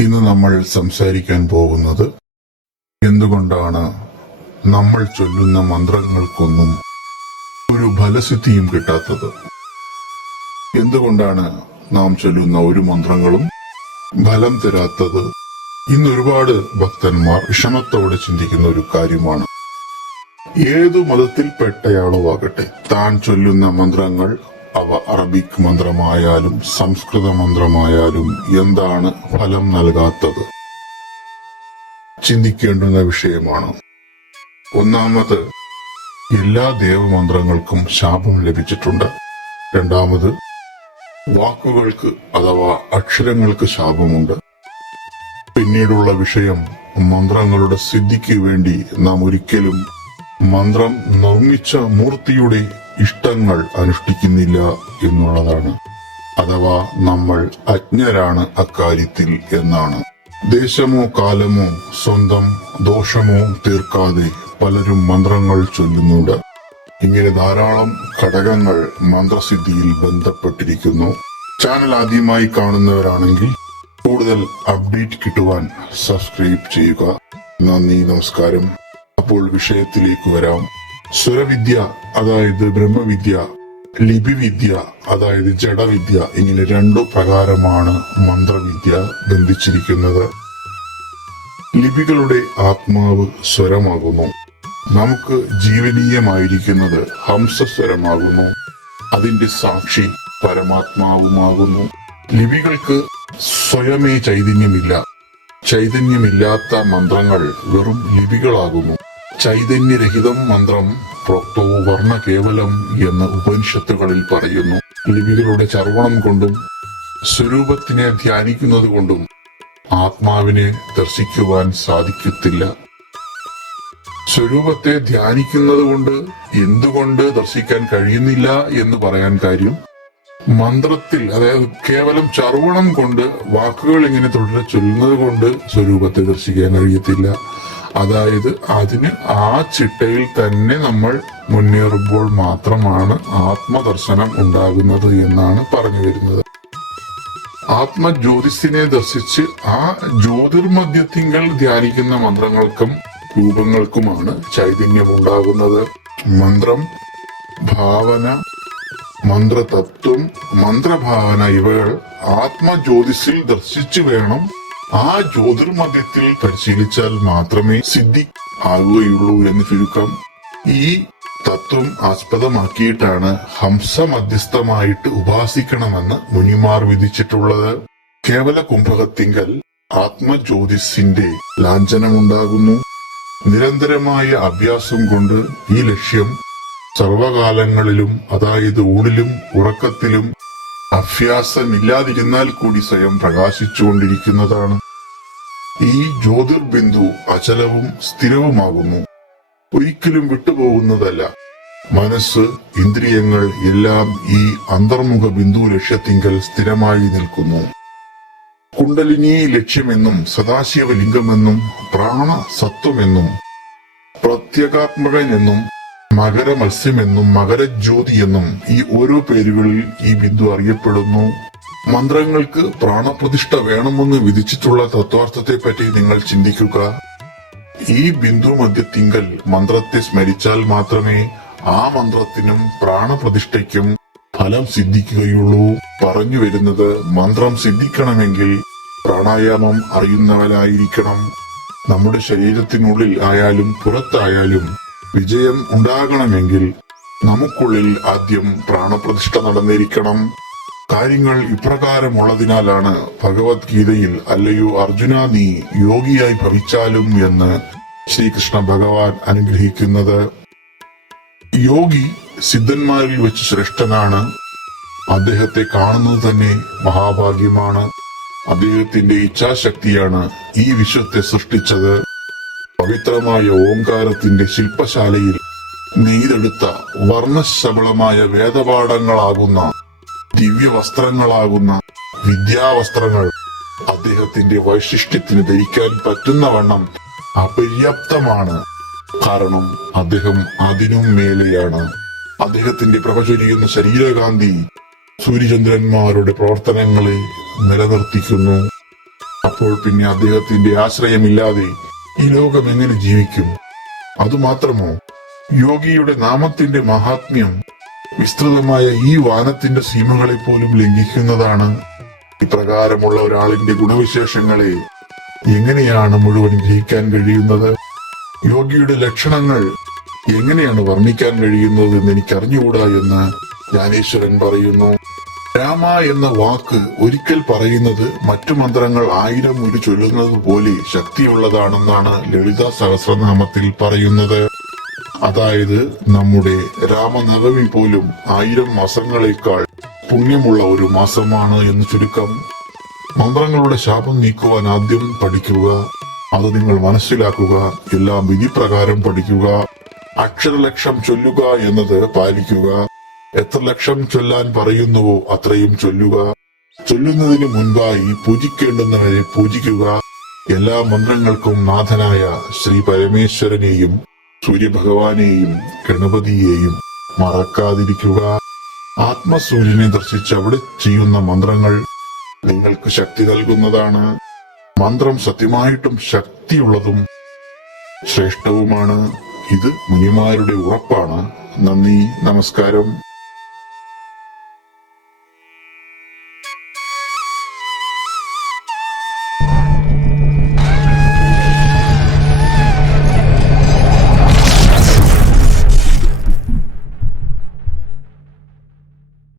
ഇന്ന് നമ്മൾ സംസാരിക്കാൻ പോകുന്നത് എന്തുകൊണ്ടാണ് നമ്മൾ ചൊല്ലുന്ന മന്ത്രങ്ങൾക്കൊന്നും ഒരു ഫലസിദ്ധിയും കിട്ടാത്തത്? എന്തുകൊണ്ടാണ് നാം ചൊല്ലുന്ന ഒരു മന്ത്രങ്ങളും ഫലം തരാത്തത്? ഇന്ന് ഒരുപാട് ഭക്തന്മാർ വിഷമത്തോടെ ചിന്തിക്കുന്ന ഒരു കാര്യമാണ്. ഏതു മതത്തിൽപ്പെട്ടയാളോ ആകട്ടെ താൻ ചൊല്ലുന്ന മന്ത്രങ്ങൾ അവ അറബിക് മന്ത്രമായാലും സംസ്കൃത മന്ത്രമായാലും എന്താണ് ഫലം നൽകാത്തത്? ചിന്തിക്കേണ്ടുന്ന വിഷയമാണ്. ഒന്നാമത് എല്ലാ ദേവമന്ത്രങ്ങൾക്കും ശാപം ലഭിച്ചിട്ടുണ്ട്. രണ്ടാമത് വാക്കുകൾക്ക് അഥവാ അക്ഷരങ്ങൾക്ക് ശാപമുണ്ട്. പിന്നീടുള്ള വിഷയം മന്ത്രങ്ങളുടെ സിദ്ധിക്ക് വേണ്ടി നാം ഒരിക്കലും മന്ത്രം നിർമ്മിച്ച മൂർത്തിയുടെ ഇഷ്ടങ്ങൾ അനുഷ്ഠിക്കുന്നില്ല എന്നുള്ളതാണ്. അഥവാ നമ്മൾ അജ്ഞരാണ് അക്കാര്യത്തിൽ എന്നാണ്. ദേശമോ കാലമോ സ്വന്തം ദോഷമോ തീർക്കാതെ പലരും മന്ത്രങ്ങൾ ചൊല്ലുന്നുണ്ട്. ഇങ്ങനെ ധാരാളം ഘടകങ്ങൾ മന്ത്രസിദ്ധിയിൽ ബന്ധപ്പെട്ടിരിക്കുന്നു. ചാനൽ ആദ്യമായി കാണുന്നവരാണെങ്കിൽ കൂടുതൽ അപ്ഡേറ്റ് കിട്ടുവാൻ സബ്സ്ക്രൈബ് ചെയ്യുക. നന്ദി നമസ്കാരം. അപ്പോൾ വിഷയത്തിലേക്ക് വരാം. സ്വരവിദ്യ അതായത് ബ്രഹ്മവിദ്യ ലിപിവിദ്യ അതായത് ജഡവിദ്യ ഇങ്ങനെ രണ്ടു പ്രകാരമാണ് മന്ത്രവിദ്യ ബന്ധിച്ചിരിക്കുന്നത്. ലിപികളുടെ ആത്മാവ് സ്വരമാകുന്നു. നമുക്ക് ജീവനീയമായിരിക്കുന്നത് ഹംസസ്വരമാകുന്നു. അതിന്റെ സാക്ഷി പരമാത്മാവുമാകുന്നു. ലിപികൾക്ക് സ്വയമേ ചൈതന്യമില്ല. ചൈതന്യമില്ലാത്ത മന്ത്രങ്ങൾ വെറും ലിപികളാകുന്നു. ചൈതന്യരഹിതം മന്ത്രം പ്രോക്തോ വർണ കേവലം എന്ന് ഉപനിഷത്തുകളിൽ പറയുന്നു. ലിപികളുടെ ചർവണം കൊണ്ടും സ്വരൂപത്തിനെ ധ്യാനിക്കുന്നത് കൊണ്ടും ആത്മാവിനെ ദർശിക്കുവാൻ സാധിക്കത്തില്ല. സ്വരൂപത്തെ ധ്യാനിക്കുന്നത് കൊണ്ട് എന്തുകൊണ്ട് ദർശിക്കാൻ കഴിയുന്നില്ല എന്ന് പറയാൻ കാര്യം? മന്ത്രത്തിൽ അതായത് കേവലം ചർവണം കൊണ്ട് വാക്കുകൾ ഇങ്ങനെ തുടരെ ചൊല്ലുന്നത് കൊണ്ട് സ്വരൂപത്തെ ദർശിക്കാൻ കഴിയത്തില്ല അതായത് അതിന് ആ ചിട്ടയിൽ തന്നെ നമ്മൾ മുന്നേറുമ്പോൾ മാത്രമാണ് ആത്മദർശനം ഉണ്ടാകുന്നത് എന്നാണ് പറഞ്ഞു വരുന്നത്. ആത്മജ്യോതിസിനെ ദർശിച്ച് ആ ജ്യോതിർമധ്യത്തിങ്കൽ ധ്യാനിക്കുന്ന മന്ത്രങ്ങൾക്കും രൂപങ്ങൾക്കുമാണ് ചൈതന്യം ഉണ്ടാകുന്നത് മന്ത്രം ഭാവന മന്ത്രതത്വം മന്ത്രഭാവന ഇവകൾ ആത്മജ്യോതിസിൽ ദർശിച്ചു വേണം ആ ജ്യോതിർമധ്യത്തിൽ പരിശീലിച്ചാൽ മാത്രമേ സിദ്ധി ആകുകയുള്ളൂ എന്ന് ചുരുക്കം ഈ തത്വം ആസ്പദമാക്കിയിട്ടാണ് ഹംസ മധ്യസ്ഥമായിട്ട് ഉപാസിക്കണമെന്ന് മുനിമാർ വിധിച്ചിട്ടുള്ളത്. കേവല കുംഭകത്തിങ്കൽ ആത്മജ്യോതിസിന്റെ ലാഞ്ചനമുണ്ടാകുന്നു. നിരന്തരമായ അഭ്യാസം കൊണ്ട് ഈ ലക്ഷ്യം സർവകാലങ്ങളിലും അതായത് ഊണിലും ഉറക്കത്തിലും അഭ്യാസമില്ലാതിരുന്നാൽ കൂടി സ്വയം പ്രകാശിച്ചുകൊണ്ടിരിക്കുന്നതാണ്. ഈ ജ്യോതിർബിന്ദു അചലവും സ്ഥിരവുമാകുന്നു. ഒരിക്കലും വിട്ടുപോകുന്നതല്ല. മനസ്സ് ഇന്ദ്രിയങ്ങൾ എല്ലാം ഈ അന്തർമുഖ ബിന്ദു ലക്ഷ്യത്തിങ്കൽ സ്ഥിരമായി നിൽക്കുന്നു. കുണ്ടലിനി ലക്ഷ്യമെന്നും സദാശിവ ലിംഗമെന്നും പ്രാണസത്വമെന്നും പ്രത്യേകാത്മകനെന്നും മകര മത്സ്യമെന്നും മകരജ്യോതി എന്നും ഈ ഓരോ പേരുകളിൽ ഈ ബിന്ദു അറിയപ്പെടുന്നു. മന്ത്രങ്ങൾക്ക് പ്രാണപ്രതിഷ്ഠ വേണമെന്ന് വിധിച്ചിട്ടുള്ള തത്വാർത്ഥത്തെ പറ്റി നിങ്ങൾ ചിന്തിക്കുക. ഈ ബിന്ദു മധ്യത്തിങ്കൽ മന്ത്രത്തെ സ്മരിച്ചാൽ മാത്രമേ ആ മന്ത്രത്തിനും പ്രാണപ്രതിഷ്ഠയ്ക്കും ഫലം സിദ്ധിക്കുകയുള്ളൂ. പറഞ്ഞു വരുന്നത് മന്ത്രം സിദ്ധിക്കണമെങ്കിൽ പ്രാണായാമം അറിയുന്നവരായിരിക്കണം. നമ്മുടെ ശരീരത്തിനുള്ളിൽ ആയാലും പുറത്തായാലും വിജയം ഉണ്ടാകണമെങ്കിൽ നമുക്കുള്ളിൽ ആദ്യം പ്രാണപ്രതിഷ്ഠ നടന്നിരിക്കണം. കാര്യങ്ങൾ ഇപ്രകാരമുള്ളതിനാലാണ് ഭഗവത്ഗീതയിൽ അല്ലയോ അർജുന നീ യോഗിയായി ഭവിച്ചാലും എന്ന് ശ്രീകൃഷ്ണ ഭഗവാൻ അനുഗ്രഹിക്കുന്നത്. യോഗി സിദ്ധന്മാരിൽ വെച്ച് ശ്രേഷ്ഠനാണ്. അദ്ദേഹത്തെ കാണുന്നത് തന്നെ മഹാഭാഗ്യമാണ്. അദ്ദേഹത്തിന്റെ ഇച്ഛാശക്തിയാണ് ഈ വിശ്വത്തെ സൃഷ്ടിച്ചത്. പവിത്രമായ ഓംകാരത്തിന്റെ ശില്പശാലയിൽ നെയ്തെടുത്ത വർണശബളമായ വേദപാഠങ്ങളാകുന്ന ദിവ്യവസ്ത്രങ്ങളാകുന്ന വിദ്യാവസ്ത്രങ്ങൾ അദ്ദേഹത്തിന്റെ വൈശിഷ്ട്യത്തിന് ധരിക്കാൻ പറ്റുന്ന വണ്ണം അപര്യാപ്തമാണ്. കാരണം അദ്ദേഹം അതിനും മേലെയാണ്. അദ്ദേഹത്തിന്റെ പ്രഭചൊരിയുന്ന ശരീരകാന്തി സൂര്യചന്ദ്രന്മാരുടെ പ്രവർത്തനങ്ങളെ നിലനിർത്തിക്കുന്നു. അപ്പോൾ പിന്നെ അദ്ദേഹത്തിന്റെ ആശ്രയമില്ലാതെ ഈ ലോകം എങ്ങനെ ജീവിക്കും? അതുമാത്രമോ യോഗിയുടെ നാമത്തിന്റെ മഹാത്മ്യം വിസ്തൃതമായ ഈ വാനത്തിന്റെ സീമകളെ പോലും ലംഘിക്കുന്നതാണ്. ഇപ്രകാരമുള്ള ഒരാളിന്റെ ഗുണവിശേഷങ്ങളെ എങ്ങനെയാണ് മുഴുവൻ ഗ്രഹിക്കാൻ കഴിയുന്നത്? യോഗിയുടെ ലക്ഷണങ്ങൾ എങ്ങനെയാണ് വർണിക്കാൻ കഴിയുന്നത് എന്ന് എനിക്കറിഞ്ഞുകൂടാ എന്ന് ജ്ഞാനേശ്വരൻ പറയുന്നു. രാമ എന്ന വാക്ക് ഒരിക്കൽ പറയുന്നത് മറ്റു മന്ത്രങ്ങൾ ആയിരം ഒരു ചൊല്ലുന്നത് പോലെ ശക്തിയുള്ളതാണെന്നാണ് ലളിത സഹസ്രനാമത്തിൽ പറയുന്നത്. അതായത് നമ്മുടെ രാമനവമി പോലും ആയിരം മാസങ്ങളേക്കാൾ പുണ്യമുള്ള ഒരു മാസമാണ് എന്ന് ചുരുക്കം. മന്ത്രങ്ങളുടെ ശാപം നീക്കുവാൻ ആദ്യം പഠിക്കുക അത് നിങ്ങൾ മനസ്സിലാക്കുക എല്ലാം വിധിപ്രകാരം പഠിക്കുക അക്ഷരലക്ഷം ചൊല്ലുക എന്നത് പാലിക്കുക. എത്ര ലക്ഷം ചൊല്ലാൻ പറയുന്നുവോ അത്രയും ചൊല്ലുക. ചൊല്ലുന്നതിന് മുൻപായി പൂജിക്കേണ്ടുന്നവരെ പൂജിക്കുക. എല്ലാ മന്ത്രങ്ങൾക്കും നാഥനായ ശ്രീ പരമേശ്വരനെയും സൂര്യഭഗവാനെയും ഗണപതിയെയും മറക്കാതിരിക്കുക. ആത്മസൂര്യനെ ദർശിച്ച് അവിടെ ചെയ്യുന്ന മന്ത്രങ്ങൾ നിങ്ങൾക്ക് ശക്തി നൽകുന്നതാണ്. മന്ത്രം സത്യമായിട്ടും ശക്തിയുള്ളതും ശ്രേഷ്ഠവുമാണ്. ഇത് മുനിമാരുടെ ഉറപ്പാണ്. നന്ദി നമസ്കാരം.